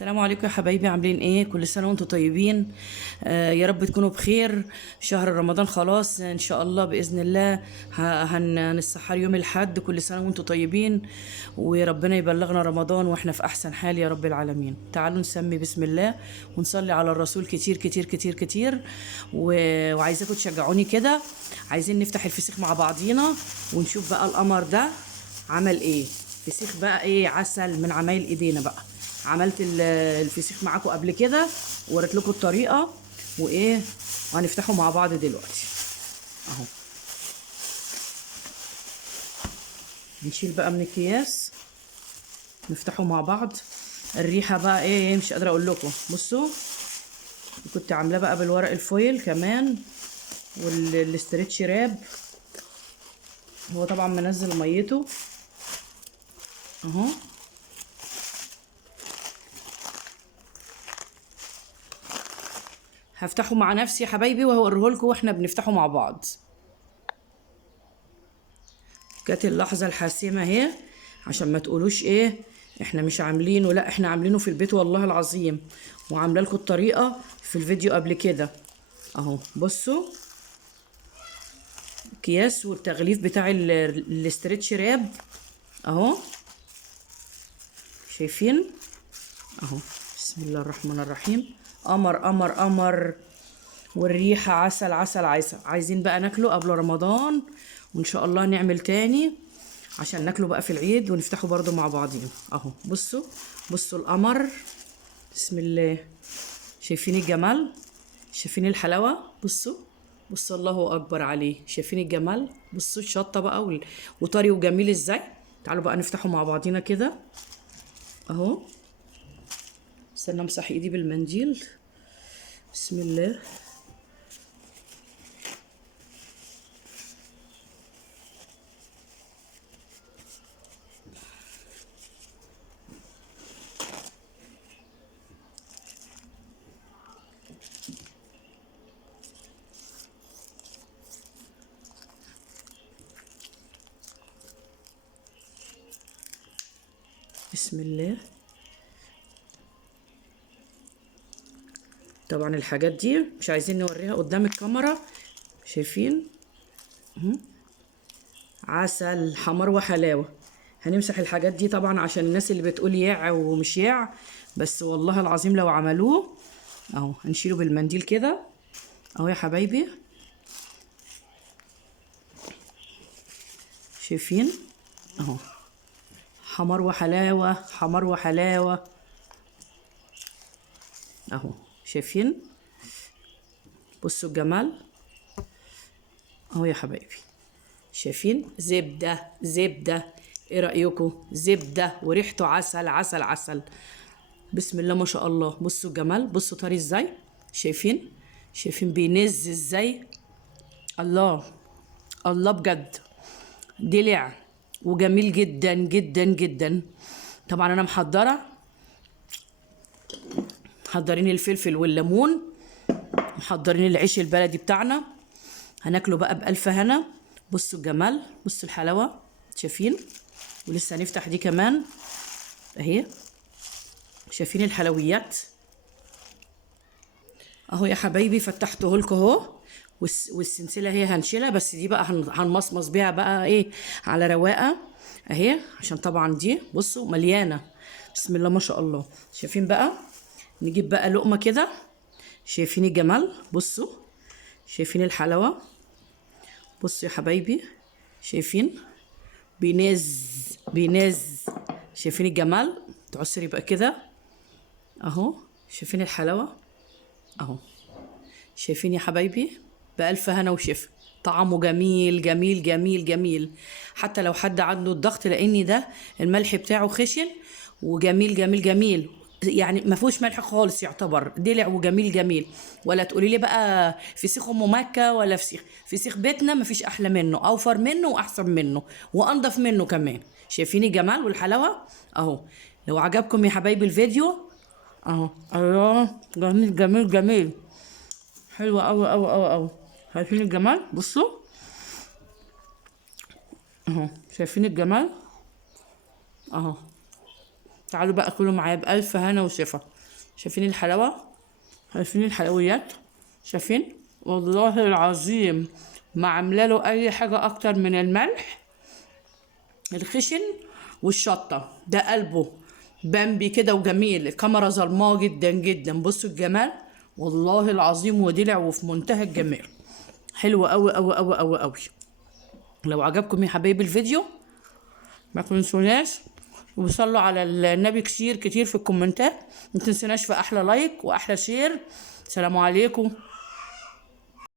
السلام عليكم يا حبايبي، عاملين ايه؟ كل سنة وانتم طيبين. يا رب تكونوا بخير. شهر رمضان خلاص ان شاء الله بإذن الله. هنسحر يوم الحد. كل سنة وانتم طيبين، وربنا يبلغنا رمضان واحنا في احسن حال يا رب العالمين. تعالوا نسمي بسم الله ونصلي على الرسول كتير كتير كتير كتير. وعايزاكم تشجعوني كده. عايزين نفتح الفسيخ مع بعضينا ونشوف بقى القمر ده عمل ايه. فسيخ بقى ايه، عسل من عمايل ايدينا بقى. عملت الفسيخ معاكم قبل كده، وريت لكم الطريقه وايه، وهنفتحه مع بعض دلوقتي اهو. نشيل بقى من الكياس نفتحه مع بعض. الريحه بقى ايه، مش قادره اقول لكم. بصوا، كنت عاملاه بقى بالورق الفويل كمان والاسترتش راب. هو طبعا منزل ميته اهو. هفتحه مع نفسي يا حبايبي وهوريهولكم واحنا بنفتحه مع بعض. جت اللحظه الحاسمه اهي، عشان ما تقولوش ايه احنا مش عاملينه. لا، احنا عاملينه في البيت والله العظيم، وعامله لكم الطريقه في الفيديو قبل كده اهو. بصوا، اكياس والتغليف بتاع الاسترتش راب اهو، شايفين اهو. بسم الله الرحمن الرحيم. قمر قمر قمر، والريحة عسل عسل عسل. عايزين بقى ناكله قبل رمضان، وان شاء الله نعمل تاني عشان ناكله بقى في العيد ونفتحه برضو مع بعضين اهو. بصوا بصوا القمر، بسم الله. شايفين الجمال، شايفين الحلاوة. بصوا بصوا، الله اكبر عليه. شايفين الجمال، بصوا الشطة بقى وطري وجميل ازاي. تعالوا بقى نفتحه مع بعضينا كده اهو. استنى امسح ايدي بالمنديل. بسم الله. بسم الله. طبعا الحاجات دي مش عايزين نوريها قدام الكاميرا. شايفين عسل حمر وحلاوة. هنمسح الحاجات دي طبعا عشان الناس اللي بتقول يع ومش يع، بس والله العظيم لو عملوه اهو. هنشيله بالمنديل كده اهو يا حبايبي. شايفين اهو، حمر وحلاوة حمر وحلاوة اهو. شايفين، بصوا الجمال اهو يا حبايبي. شايفين زبدة زبدة. ايه رأيكم؟ زبدة وريحته عسل عسل عسل. بسم الله ما شاء الله. بصوا الجمال، بصوا طري ازاي. شايفين، شايفين بينز ازاي. الله الله بجد، دلع وجميل جدا جدا جدا. طبعا انا محضرين الفلفل والليمون، محضرين العيش البلدي بتاعنا. هناكله بقى بألف هنا. بصوا الجمال، بصوا الحلاوة. شايفين، ولسه هنفتح دي كمان اهي. شايفين الحلويات اهو يا حبايبي. فتحته لكم اهو. والسلسله هي هنشيلها، بس دي بقى هنمصمص بيها بقى ايه على رواقه اهي، عشان طبعا دي بصوا مليانه. بسم الله ما شاء الله. شايفين بقى، نجيب بقى لقمه كده. شايفين الجمال، بصوا شايفين الحلاوه. بصوا يا حبايبي، شايفين بينز بينز. شايفين الجمال، تعصر يبقى كده اهو. شايفين الحلاوه اهو. شايفين يا حبايبي، بألف هنا وشفا. طعمه جميل جميل جميل جميل. حتى لو حد عنده الضغط، لان ده الملح بتاعه خشن وجميل جميل جميل. يعني ما فيهوش ملح خالص، يعتبر دلع وجميل جميل. ولا تقولي لي بقى فسيخ ام مكه ولا فسيخ بيتنا. ما فيش احلى منه، اوفر منه واحسن منه وانضف منه كمان. شايفين الجمال والحلاوه اهو. لو عجبكم يا حبايبي الفيديو اهو، الله جميل جميل جميل، حلوة أوي أوي أوي أوي. شايفين الجمال، بصوا اهو. شايفين الجمال اهو. تعالوا بقى كلوا معايا بألف هنا وشفا. شايفين الحلاوة؟ شايفين الحلويات؟ شايفين؟ والله العظيم ما عامله له اي حاجه اكتر من الملح الخشن والشطه، ده قلبه بامبي كده وجميل. الكاميرا ظلماه جدا جدا، بصوا الجمال والله العظيم، ودلع وفي منتهى الجمال. حلو قوي قوي قوي قوي قوي. لو عجبكم يا حبايبي الفيديو ما تنسوناش وصلوا على النبي كتير كتير في الكومنتات. ما تنسوناش في احلى لايك واحلى شير. سلام عليكم.